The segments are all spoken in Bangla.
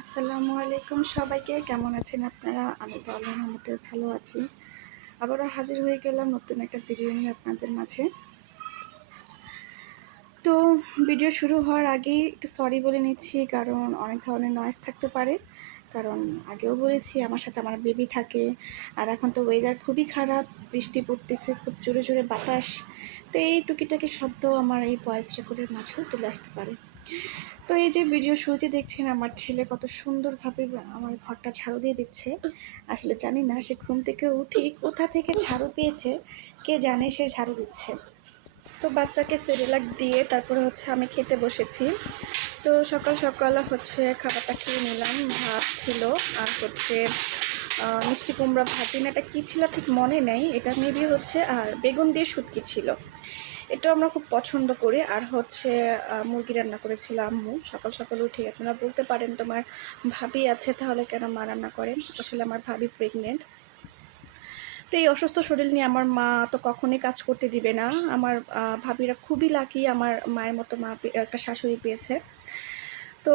আসসালামু আলাইকুম সবাইকে। কেমন আছেন আপনারা? আমি তো আল্লাহর রহমতে ভালো আছি। আবারও হাজির হয়ে গেলাম নতুন একটা ভিডিও নিয়ে আপনাদের মাঝে। তো ভিডিও শুরু হওয়ার আগেই একটু সরি বলে নিচ্ছি, কারণ অনেক ধরনের নয়েজ থাকতে পারে। কারণ আগেও বলেছি আমার সাথে আমার বেবি থাকে, আর এখন তো ওয়েদার খুবই খারাপ, বৃষ্টি পড়তেছে, খুব জোরে জোরে বাতাস। তো এই টুকিটাকি শব্দ আমার এই ভয়েস রেকর্ডের মাঝেও চলে আসতে পারে। তো এই যে ভিডিও শুরুতে দেখছেন আমার ছেলে কত সুন্দরভাবে আমার ঘরটা ঝাড়ু দিয়ে দিচ্ছে। আসলে জানি না সে ঘুম থেকে উঠে কোথা থেকে ঝাড়ু পেয়েছে, কে জানে সে ঝাড়ু দিচ্ছে। তো বাচ্চাকে সেরেলাক দিয়ে তারপরে আমি খেতে বসেছি। তো সকাল সকাল খাবারটা খেয়ে নিলাম। ভাত ছিল, আর মিষ্টি কুমড়া ভাজি না, এটা কী ছিল ঠিক মনে নেই, এটা মেবি আর বেগুন দিয়ে শুটকি ছিল। এটাও আমরা খুব পছন্দ করি। আর মুরগি রান্না করেছিল আম্মু সকাল সকাল উঠে। আপনারা বলতে পারেন তোমার ভাবি আছে, তাহলে কেন মা রান্না করেন? আসলে আমার ভাবি প্রেগনেন্ট। তো এই অসুস্থ শরীর নিয়ে আমার মা তো কখনোই কাজ করতে দিবে না। আমার ভাবিরা খুবই লাকি, আমার মায়ের মতো একটা শাশুড়ি পেয়েছে। তো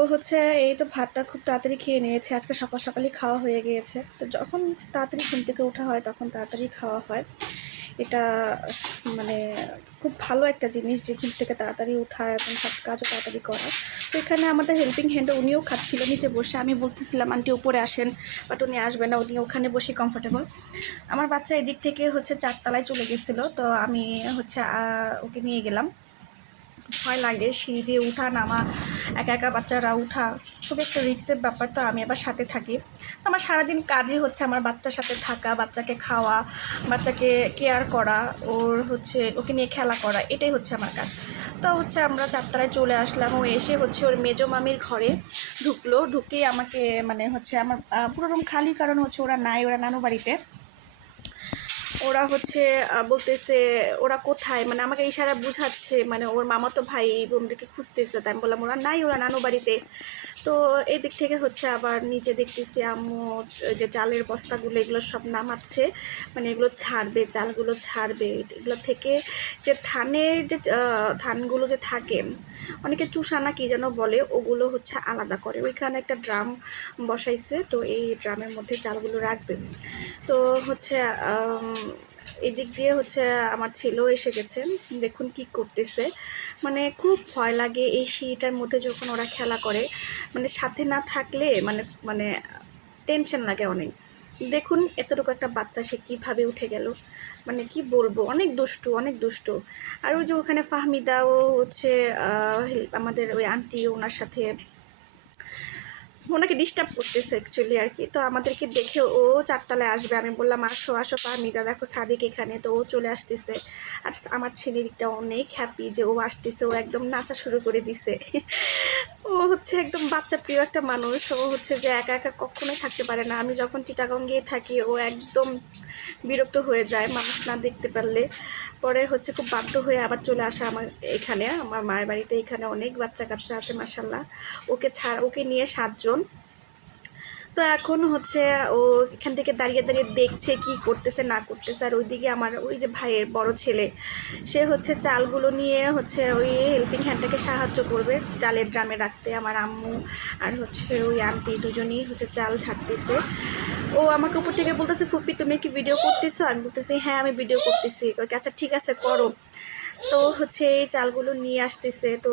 এই তো ভাতটা খুব তাড়াতাড়ি খেয়ে নিয়েছে, আজকে সকাল সকালই খাওয়া হয়ে গিয়েছে। তো যখন তাড়াতাড়ি ঘুম থেকে ওঠা হয় তখন তাড়াতাড়ি খাওয়া হয়। এটা মানে খুব ভালো একটা জিনিস যে ঘুম থেকে তাড়াতাড়ি ওঠা এবং সব কাজও তাড়াতাড়ি করা। তো এখানে আমাদের হেল্পিং হ্যান্ডে উনিও খাচ্ছিল নিচে বসে। আমি বলতেছিলাম আন্টি উপরে আসেন, বাট উনি আসবে না, উনি ওখানে বসে কমফোর্টেবল। আমার বাচ্চা এদিক থেকে চারতলায় চলে গেছিলো, তো আমি ওকে নিয়ে গেলাম। ভয় লাগে সিঁড়ি দিয়ে উঠা নামা, একা একা বাচ্চারা উঠা খুব একটা রিস্কের ব্যাপার। তো আমি আবার সাথে থাকি। আমার সারাদিন কাজই আমার বাচ্চার সাথে থাকা, বাচ্চাকে খাওয়া, বাচ্চাকে কেয়ার করা, ওকে নিয়ে খেলা করা, এটাই আমার কাজ। তো আমরা চারতলায় চলে আসলাম। ও এসে ওর মেজো মামির ঘরে ঢুকলো। ঢুকেই আমাকে আমার পুরো রুম খালি, কারণ ওরা নাই, ওরা নানু বাড়িতে। ওরা বলতেছে ওরা কোথায়, আমাকে ইশারা বুঝাচ্ছে, ওর মামাতো ভাই বোনদেরকে খুঁজতেছে। তাই আমি বললাম ওরা নাই, ওরা নানু বাড়িতে। তো এই দিক থেকে আবার নিচে দেখতেছি আম্মু যে চালের বস্তাগুলো এগুলো সব নামাচ্ছে, এগুলো ছাড়বে, চালগুলো ছাড়বে। এগুলো থেকে যে ধানগুলো যে থাকে, অনেকে চুষানা কি যেন বলে, ওগুলো আলাদা করে। ওইখানে একটা ড্রাম বসাইছে, তো এই ড্রামের মধ্যে চালগুলো রাখবে। তো এদিক দিয়ে আমার ছেলেও এসে গেছে, দেখুন কি করতেছে। খুব ভয় লাগে এই শীতের মধ্যে যখন ওরা খেলা করে। সাথে না থাকলে মানে টেনশন লাগে অনেক। দেখুন এতটুকু একটা বাচ্চা, সে কীভাবে উঠে গেল, কি বলবো, অনেক দুষ্টু, অনেক দুষ্টু। আর ওই যে ওখানে ফাহমিদাও আমাদের ওই আন্টি ওনার সাথে ওনাকে ডিস্টার্ব করতেছে অ্যাকচুয়ালি আর কি। তো আমাদেরকে দেখে ও চারতলায় আসবে। আমি বললাম আসো আসো পারমিতা, দেখো সাদিক এখানে। তো ও চলে আসতেছে। আর আমার ছেলের দিকটা অনেক হ্যাপি যে ও আসতেছে, ও একদম নাচা শুরু করে দিছে। ও একদম বাচ্চা প্রিয় একটা মানুষ। ও যে একা একা কখনোই থাকতে পারে না। আমি যখন চিটাগং গিয়ে থাকি ও একদম বিরক্ত হয়ে যায় মানুষ না দেখতে পারলে। পরে খুব বাধ্য হয়ে আবার চলে আসে আমার এখানে, আমার মায়ের বাড়িতে। এখানে অনেক বাচ্চা কাচ্চা আছে মাশাল্লাহ। ওকে নিয়ে 7 জন। তো এখন ও এখান থেকে দাঁড়িয়ে দাঁড়িয়ে দেখছে কি করতেছে না করতেছে। আর ওইদিকে আমার ওই যে ভাইয়ের বড় ছেলে, সে চালগুলো নিয়ে ওই হেল্পিং হ্যান্ডটাকে সাহায্য করবে চালের ড্রামে রাখতে। আমার আম্মু আর ওই আন্টি দুজনেই চাল ঝাড়তেছে। ও আমাকে উপর থেকে বলতেছে ফুপি তুমি কি ভিডিও করতেছো? আমি বলতেছি হ্যাঁ আমি ভিডিও করতেছি। আচ্ছা ঠিক আছে করো। তো এই চালগুলো নিয়ে আসতেছে, তো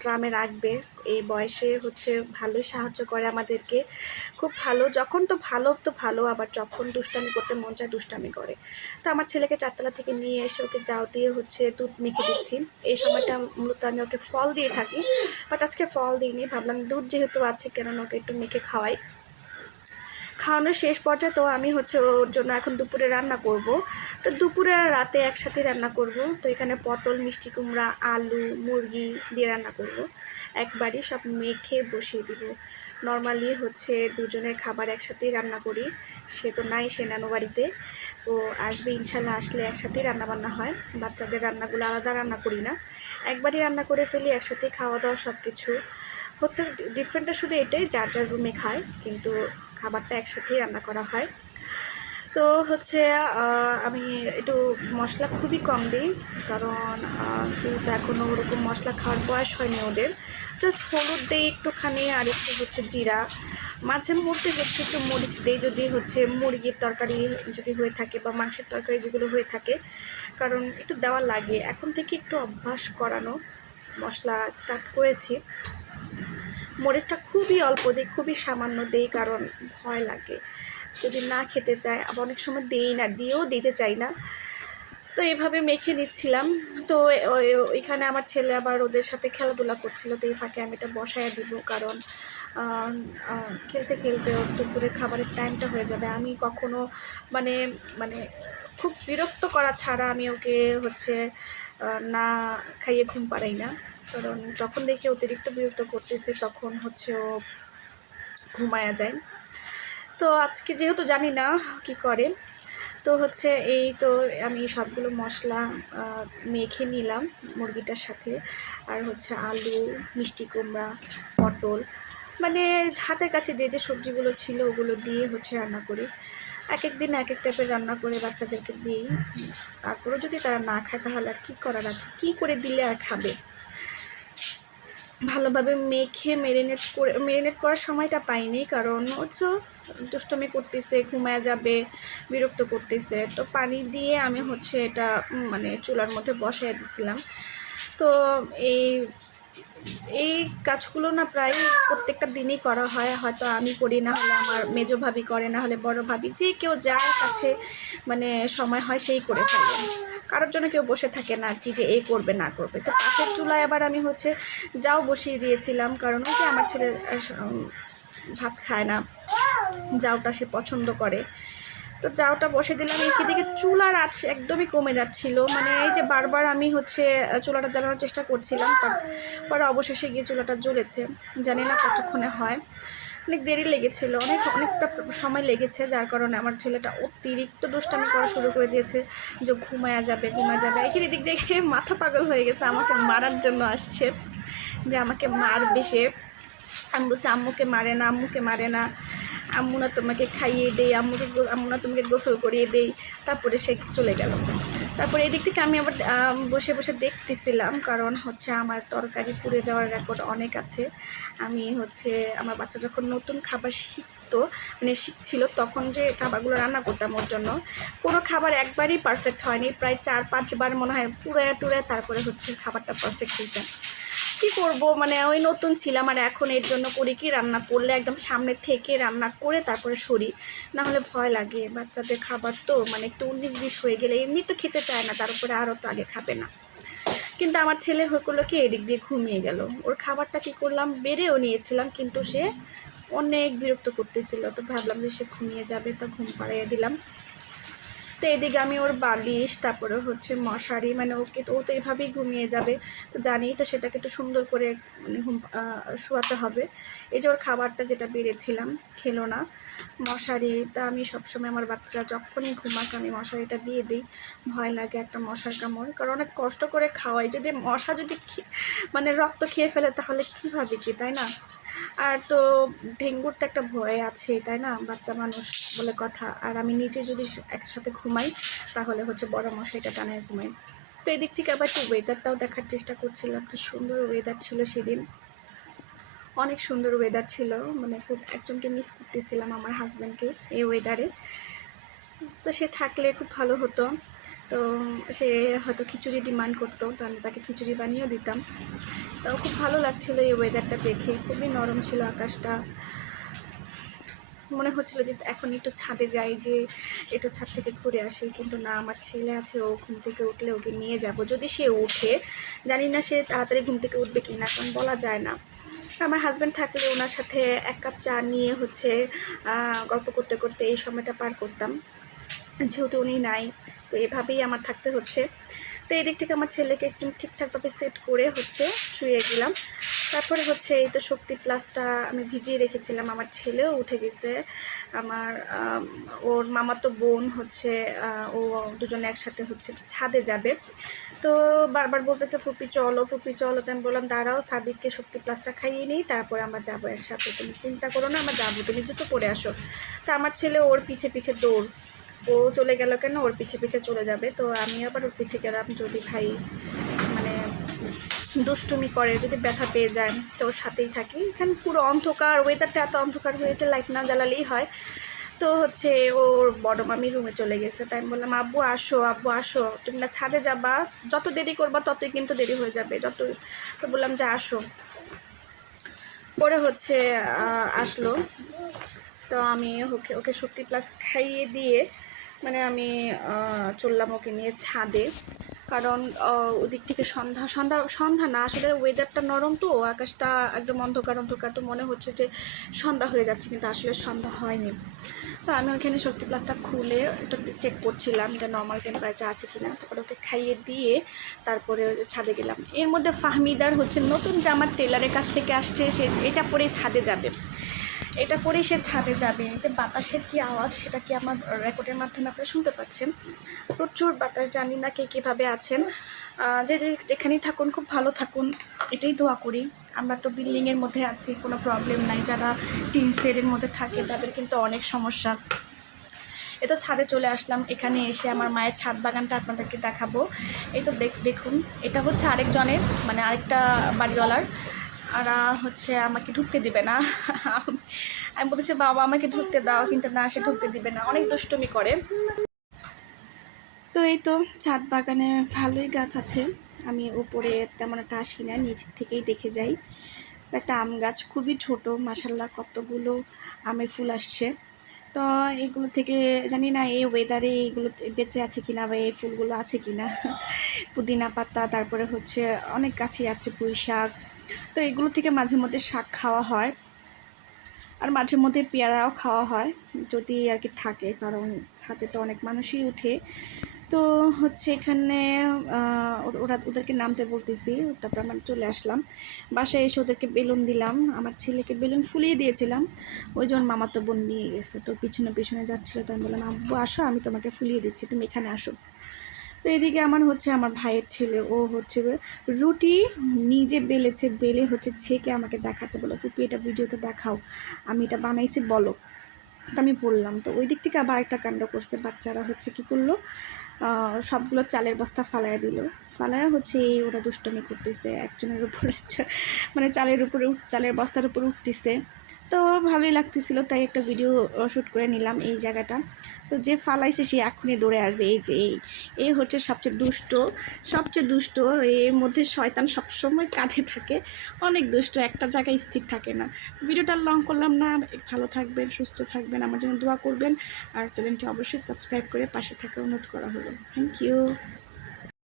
ড্রামে রাখবে। এই বয়সে ভালোই সাহায্য করে আমাদেরকে, খুব ভালো। যখন তো ভালো, আবার যখন দুষ্টামি করতে মন চায় দুষ্টামি করে। তো আমার ছেলেকে চারতলা থেকে নিয়ে এসে ওকে জাউ দিয়ে দুধ মেখে দিচ্ছি। এই সময়টা মূলত আমি ওকে ফল দিয়ে থাকি, বাট আজকে ফল দিইনি, ভাবলাম দুধ যেহেতু আছে কেননা ওকে একটু মেখে খাওয়াই। খাওয়ানোর শেষ পর্যায়ে তো আমি ওর জন্য এখন দুপুরে রান্না করব। তো দুপুরে আর রাতে একসাথে রান্না করব। তো এখানে পটল, মিষ্টি কুমড়া, আলু, মুরগি দিয়ে রান্না করব। একবারই সব মেখে বসিয়ে দিব। নর্মালি দুজনের খাবার একসাথেই রান্না করি। সে তো নাই, সে নানু বাড়িতে। তো আসবে ইনশাল্লাহ, আসলে একসাথেই রান্নাবান্না হয়। বাচ্চাদের রান্নাগুলো আলাদা রান্না করি না, একবারই রান্না করে ফেলি, একসাথেই খাওয়া দাওয়া সব কিছু হতে। ডিফারেন্টটা শুধু এটাই, যার যার রুমে খায়, কিন্তু খাবারটা একসাথেই রান্না করা হয়। তো হচ্ছে আমি একটু মশলা খুবই কম দিই, কারণ যেহেতু এখনও ওরকম মশলা খাওয়ার বয়স হয়নি ওদের। জাস্ট হলুদ দিই একটুখানি, আর একটু হচ্ছে জিরা, মাঝে মধ্যে হচ্ছে একটু মরিচ দিই যদি হচ্ছে মুরগির তরকারি যদি হয়ে থাকে বা মাংসের তরকারি যেগুলো হয়ে থাকে, কারণ একটু দেওয়া লাগে। এখন থেকে একটু অভ্যাস করানো, মশলা স্টার্ট করেছি। মরিচটা খুবই অল্প দিই, খুবই সামান্য দিই, কারণ ভয় লাগে যদি না খেতে চায়। আবার অনেক সময় দিই না, দিয়েও দিতে চাই না। তো এইভাবে মেখে নিচ্ছিলাম। তো ওইখানে আমার ছেলে আবার ওদের সাথে খেলাধুলা করছিল, তো এই ফাঁকে আমি এটা বসায় দিব, কারণ খেলতে খেলতে ওর দুপুরের খাবারের টাইমটা হয়ে যাবে। আমি কখনো মানে মানে খুব বিরক্ত করা ছাড়া আমি ওকে হচ্ছে না খাইয়ে ঘুম পাড়াই না, কারণ যখন দেখি অতিরিক্ত বিরক্ত করতেছে তখন হচ্ছে ও ঘুমায়া যায়। তো আজকে যেহেতু জানি না কি করে, তো হচ্ছে এই তো আমি সবগুলো মশলা মেখে নিলাম মুরগিটার সাথে। আর হচ্ছে আলু, মিষ্টি কুমড়া, পটল, মানে হাতের কাছে যে যে সবজিগুলো ছিল ওগুলো দিয়ে হচ্ছে রান্না করি। এক এক দিন এক এক টাইপের রান্না করে বাচ্চাদেরকে দিই। তারপরেও যদি তারা না খায় তাহলে আর কী করার আছে, কী করে দিলে আর খাবে। ভালোভাবে মেখে মেরিনেট করার সময়টা পাইনি, কারণ হচ্ছে দুষ্টমি করতেছে, ঘুমায় যাবে, বিরক্ত করতেছে। তো পানি দিয়ে আমি হচ্ছে এটা মানে চুলার মধ্যে বসাই দিছিলাম। তো এই এই কাজগুলো না প্রায় প্রত্যেকটা দিনই করা হয়। হয়তো আমি করি, না হলে আমার মেজো ভাবি করে, না হলে বড় ভাবি, যে কেউ যার কাছে মানে সময় হয় সেই করে ফেলে। কারোর জন্য কেউ বসে থাকে না আর কি, যে এই করবে না করবে। তো পাশের চুলায় আবার আমি হচ্ছে যাও বসিয়ে দিয়েছিলাম, কারণ ওই যে আমার ছেলে ভাত খায় না, যাওটা সে পছন্দ করে। তো যাওটা বসে দিলাম। দিকে চুলার আঁচ একদমই কমে যাচ্ছিল, মানে এই যে বারবার আমি হচ্ছে চুলাটা জ্বালানোর চেষ্টা করছিলাম, পরে অবশেষে গিয়ে চুলাটা জ্বলেছে। জানি না কতক্ষণে হয়, অনেক দেরি লেগেছিল, অনেকটা সময় লেগেছে, যার কারণে আমার ছেলেটা অতিরিক্ত দুষ্টামি করা শুরু করে দিয়েছে, যে ঘুমায়া যাবে ঘুমায়া যাবে। দিক দেখে মাথা পাগল হয়ে গেছে, আমাকে মারার জন্য আসছে, যে আমাকে মারবে সে। আমি বলছি আম্মুকে মারে না, আম্মুকে মারে না, আম্মু না তোমাকে খাইয়ে দেই, আম্মু না তোমাকে গোসল করিয়ে দেই। তারপরে সে চলে গেল। তারপরে এদিক থেকে আমি আবার বসে বসে দেখতেছিলাম, কারণ হচ্ছে আমার তরকারি পুড়ে যাওয়ার রেকর্ড অনেক আছে। আমি হচ্ছে আমার বাচ্চা যখন নতুন খাবার শিখতো, মানে শিখছিল, তখন যে খাবারগুলো রান্না করতাম ওর জন্য, কোনো খাবার একবারই পারফেক্ট হয়নি, প্রায় 4-5 বার মনে হয় পুড়ে টুড়ে তারপরে হচ্ছে খাবারটা পারফেক্ট হয়েছে। কী করব, মানে ওই নতুন ছিলাম, আর এখন এর জন্য করি কি, রান্না করলে একদম সামনে থেকে রান্না করে তারপরে সরি, না হলে ভয় লাগে। বাচ্চাদের খাবার তো মানে একটু 19-20 হয়ে গেলে এমনি তো খেতে চায় না, তার উপরে আরও তো আগে খাবে না। কিন্তু আমার ছেলে হয়ে করলো কি, এদিক দিয়ে ঘুমিয়ে গেল। ওর খাবারটা কি করলাম, বেড়েও নিয়েছিলাম, কিন্তু সে অনেক বিরক্ত করতেছিল। তো ভাবলাম যে সে ঘুমিয়ে যাবে, তো ঘুম পাড়িয়ে দিলাম। তো এদিকে আমি ওর বালিশ, তারপরে হচ্ছে মশারি, মানে ওকে তো ও তো এভাবেই ঘুমিয়ে যাবে, তো জানি তো সেটাকে একটু সুন্দর করে মানে শোয়াতে হবে। এই যে ওর খাবারটা যেটা বেড়েছিলাম খেলো না, মশারিটা আমি সবসময় আমার বাচ্চা যখনই ঘুমাক আমি মশারিটা দিয়ে দিই। ভয় লাগে একটা মশার কামড়, কারণ অনেক কষ্ট করে খাওয়াই, যদি মশা যদি মানে রক্ত খেয়ে ফেলে তাহলে কীভাবে কি, তাই না? আর তো ডেঙ্গুর তো একটা ভয় আছে, তাই না, বাচ্চা মানুষ বলে কথা। আর আমি নিজে যদি একসাথে ঘুমাই তাহলে হচ্ছে বড় মশাইটা টানায় ঘুমাই। তো এদিক থেকে আবার একটু ওয়েদারটাও দেখার চেষ্টা করছিলাম, কি সুন্দর ওয়েদার ছিল সেদিন, অনেক সুন্দর ওয়েদার ছিল, মানে খুব একজনকে মিস করতেছিলাম, আমার হাজব্যান্ডকে, এই ওয়েদারে। তো সে থাকলে খুব ভালো হতো। তো সে হয়তো খিচুড়ি ডিমান্ড করতো, তো আমি তাকে খিচুড়ি বানিয়েও দিতাম। তো খুব ভালো লাগছিলো এই ওয়েদারটা দেখে, খুবই নরম ছিল আকাশটা। মনে হচ্ছিলো যে এখন একটু ছাদে যাই, যে একটু ছাদ থেকে ঘুরে আসি, কিন্তু না, আমার ছেলে আছে, ও ঘুম থেকে উঠলে ওকে নিয়ে যাব, যদি সে ওঠে। জানি না সে তাড়াতাড়ি ঘুম থেকে উঠবে কি না, কারণ বলা যায় না। আমার হাজব্যান্ড থাকলে ওনার সাথে 1 কাপ চা নিয়ে হচ্ছে গল্প করতে করতে এই সময়টা পার করতাম, যেহেতু উনি নাই, তো এভাবেই আমার থাকতে হচ্ছে। তো এই দিক থেকে আমার ছেলেকে একটু ঠিকঠাকভাবে সেট করে হচ্ছে শুয়ে গেলাম। তারপরে হচ্ছে এই তো শক্তি প্লাসটা আমি ভিজিয়ে রেখেছিলাম, আমার ছেলেও উঠে গেছে। আমার ওর মামাতো বোন হচ্ছে ও দুজনে একসাথে হচ্ছে ছাদে যাবে। তো বারবার বলতেছে ফুপি চলো ফুপি চলো, তো আমি বললাম দাঁড়াও, সাদিককে শক্তি প্লাসটা খাইয়ে নিই, তারপরে আমরা যাবো একসাথে, তুমি চিন্তা করো না, আমরা যাবো, তুমি জুতো পরে আসো। তো আমার ছেলে ওর পিছে পিছে দৌড়, ও চলে গেল কেন, ওর পিছে পিছে চলে যাবে। তো আমি আবার ওর পিছে গেলাম, যদি ভাই মানে দুষ্টুমি করে, যদি ব্যথা পেয়ে যায় তো ওর সাথেই থাকি। এখানে পুরো অন্ধকার, ওয়েদারটা এত অন্ধকার হয়েছে, লাইট না জ্বালালেই হয়। তো হচ্ছে ওর বড় মামি রুমে চলে গেছে, তাই আমি বললাম আব্বু আসো, আব্বু আসো, তুমি না ছাদে যাবা, যত দেরি করবা ততই কিন্তু দেরি হয়ে যাবে, যত। তো বললাম যে আসো। পরে হচ্ছে আসলো। তো আমি ওকে ওকে শক্তি প্লাস খাইয়ে দিয়ে মানে আমি চললাম ওকে নিয়ে ছাদে। কারণ ওদিক থেকে সন্ধ্যা সন্ধ্যা সন্ধ্যা না, আসলে ওয়েদারটা নরম তো, আকাশটা একদম অন্ধকার অন্ধকার, তো মনে হচ্ছে যে সন্ধ্যা হয়ে যাচ্ছে, কিন্তু আসলে সন্ধ্যা হয়নি। তো আমি ওখানে শক্তি প্লাসটা খুলে একটু চেক করছিলাম যে নর্মাল টেম্পারেচার আছে কিনা। তারপরে ওকে খাইয়ে দিয়ে তারপরে ছাদে গেলাম। এর মধ্যে ফাহমিদার হচ্ছে নতুন জামা টেলারের কাছ থেকে আসছে, সে এটা পরেই ছাদে যাবে, এটা পরেই সে ছাদে যাবে। যে বাতাসের কি আওয়াজ, সেটা কি আমার রেকর্ডের মাধ্যমে আপনারা শুনতে পাচ্ছেন? প্রচুর বাতাস, জানি না কে কীভাবে আছেন। যে যেখানেই থাকুন খুব ভালো থাকুন, এটাই দোয়া করি। আমরা তো বিল্ডিংয়ের মধ্যে আছি, কোনো প্রবলেম নাই। যারা টিন শেডের মধ্যে থাকে তাদের কিন্তু অনেক সমস্যা। এ তো ছাদে চলে আসলাম। এখানে এসে আমার মায়ের ছাদ বাগানটা আপনাদেরকে দেখাবো। এই তো দেখুন, এটা হচ্ছে আরেকজনের, মানে আরেকটা বাড়িওয়ালার। আর হচ্ছে আমাকে ঢুকতে দিবে না। আমি বলেছি বাবা আমাকে ঢুকতে দাও, কিন্তু না, সে ঢুকতে দিবে না, অনেক দুষ্টুমি করে। তো এই তো ছাদ বাগানে ভালোই গাছ আছে। আমি উপরে তেমন একটা আসি না, নিচ থেকেই দেখে যাই। একটা আম গাছ খুবই ছোট, মাশাল্লাহ কতগুলো আমের ফুল আসছে। তো এগুলো থেকে জানি না এই ওয়েদারে এগুলো বেঁচে আছে কিনা, বা এই ফুলগুলো আছে কিনা। পুদিনা পাতা, তারপরে হচ্ছে অনেক গাছই আছে, পুঁই শাক। তো এগুলো থেকে মাঝে মধ্যে শাক খাওয়া হয়, আর মাঝে মধ্যে পেয়ারাও খাওয়া হয় যদি আর কি থাকে, কারণ ছাদে তো অনেক মানুষই উঠে। তো হচ্ছে এখানে ওদেরকে নামতে বলতেছি, তারপর আমরা চলে আসলাম বাসায়। এসে ওদেরকে বেলুন দিলাম, আমার ছেলেকে বেলুন ফুলিয়ে দিয়েছিলাম। ওই জন্য মামাতো বোন নিয়ে গেছে, তো পিছনে পিছনে যাচ্ছিলো, তো আমি বললাম আব্বু আসো, আমি তোমাকে ফুলিয়ে দিচ্ছি, তুমি এখানে আসো। তো এদিকে আমার হচ্ছে আমার ভাইয়ের ছেলে, ও হচ্ছে রুটি নিজে বেলেছে, বেলে হচ্ছে ছেঁকে আমাকে দেখাচ্ছে, বলো ফুপি এটা ভিডিওতে দেখাও, আমি এটা বানাইছি বলো। তো আমি বললাম, তো ওই দিক থেকে আবার একটা কাণ্ড করছে, বাচ্চারা হচ্ছে কি করলো, সবগুলো চালের বস্তা ফালাইয়া দিল। ফালাইয়া হচ্ছে এই ওরা দুষ্টমি করতেছে, একজনের উপরে মানে চালের উপরে চালের বস্তার উপরে উঠতেছে। তো ভালোই লাগতেছিল, তাই একটা ভিডিও শ্যুট করে নিলাম এই জায়গাটা। তো যে ফালাইছে সে এখনই দৌড়ে আসবে, এই যে এই হচ্ছে সবচেয়ে দুষ্ট, সবচেয়ে দুষ্ট। এর মধ্যে শয়তান সবসময় কাঁধে থাকে, অনেক দুষ্ট, একটা জায়গায় স্থির থাকে না। ভিডিওটা লং করলাম না, ভালো থাকবেন, সুস্থ থাকবেন, আমার জন্য দোয়া করবেন, আর চ্যানেলটি অবশ্যই সাবস্ক্রাইব করে পাশে থাকার অনুরোধ করা হলো। Thank you.